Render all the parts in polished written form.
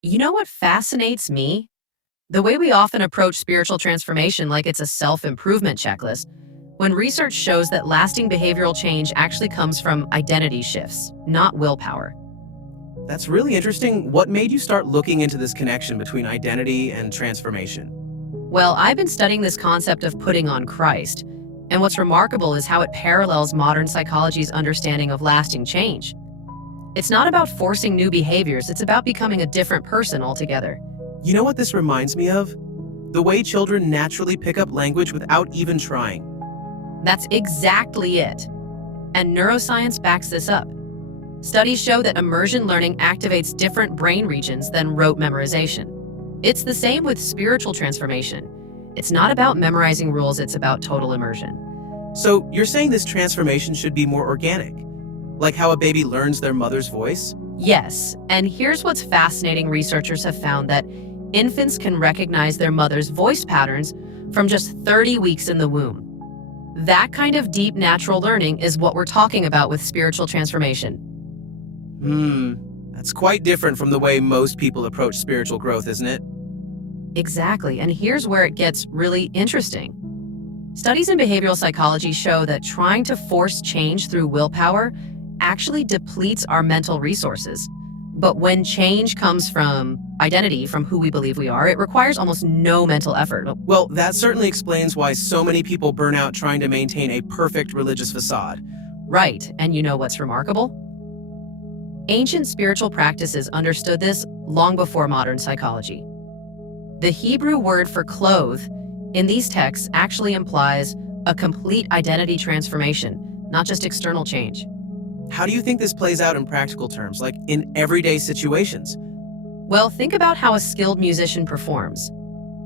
You know what fascinates me? The way we often approach spiritual transformation like it's a self improvement checklist, when research shows that lasting behavioral change actually comes from identity shifts, not willpower. That's really interesting. What made you start looking into this connection between identity and transformation? Well, I've been studying this concept of putting on Christ, and what's remarkable is how it parallels modern psychology's understanding of lasting change. It's not about forcing new behaviors, it's about becoming a different person altogether. You know what this reminds me of? The way children naturally pick up language without even trying. That's exactly it. And neuroscience backs this up. Studies show that immersion learning activates different brain regions than rote memorization. It's the same with spiritual transformation. It's not about memorizing rules, it's about total immersion. So, you're saying this transformation should be more organic? Like how a baby learns their mother's voice? Yes, and here's what's fascinating. Researchers have found that infants can recognize their mother's voice patterns from just 30 weeks in the womb. That kind of deep natural learning is what we're talking about with spiritual transformation. That's quite different from the way most people approach spiritual growth, isn't it? Exactly, and here's where it gets really interesting. Studies in behavioral psychology show that trying to force change through willpower actually depletes our mental resources. But when change comes from identity, from who we believe we are, it requires almost no mental effort. Well, that certainly explains why so many people burn out trying to maintain a perfect religious facade. Right, and you know what's remarkable? Ancient spiritual practices understood this long before modern psychology. The Hebrew word for clothe in these texts actually implies a complete identity transformation, not just external change. How do you think this plays out in practical terms, like in everyday situations? Well, think about how a skilled musician performs.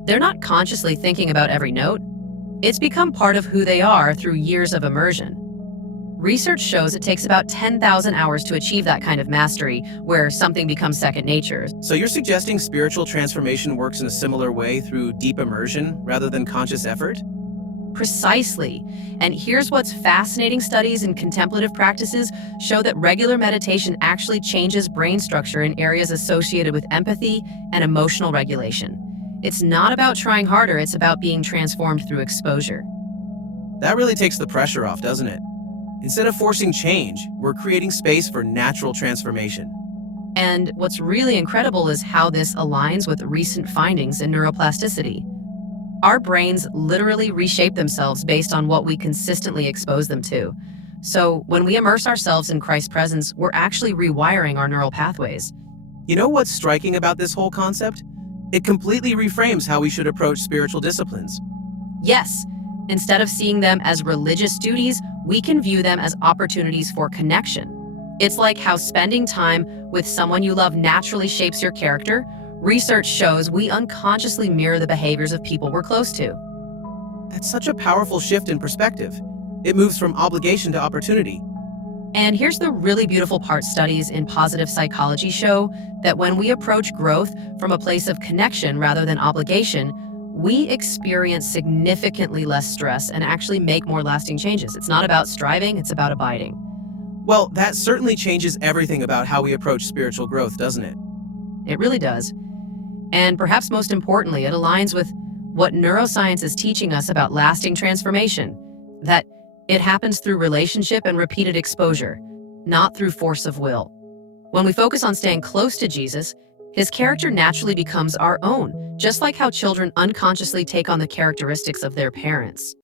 They're not consciously thinking about every note. It's become part of who they are through years of immersion. Research shows it takes about 10,000 hours to achieve that kind of mastery, where something becomes second nature. So you're suggesting spiritual transformation works in a similar way through deep immersion rather than conscious effort? Precisely. And here's what's fascinating. Studies in contemplative practices show that regular meditation actually changes brain structure in areas associated with empathy and emotional regulation. It's not about trying harder, it's about being transformed through exposure. That really takes the pressure off, doesn't it? Instead of forcing change, we're creating space for natural transformation. And what's really incredible is how this aligns with recent findings in neuroplasticity. Our brains literally reshape themselves based on what we consistently expose them to. So when we immerse ourselves in Christ's presence, we're actually rewiring our neural pathways. You know what's striking about this whole concept? It completely reframes how we should approach spiritual disciplines. Yes, instead of seeing them as religious duties, we can view them as opportunities for connection. It's like how spending time with someone you love naturally shapes your character. Research shows we unconsciously mirror the behaviors of people we're close to. That's such a powerful shift in perspective. It moves from obligation to opportunity. And here's the really beautiful part. Studies in positive psychology show that when we approach growth from a place of connection rather than obligation, we experience significantly less stress and actually make more lasting changes. It's not about striving, it's about abiding. Well, that certainly changes everything about how we approach spiritual growth, doesn't it? It really does. And perhaps most importantly, it aligns with what neuroscience is teaching us about lasting transformation, that it happens through relationship and repeated exposure, not through force of will. When we focus on staying close to Jesus, his character naturally becomes our own, just like how children unconsciously take on the characteristics of their parents.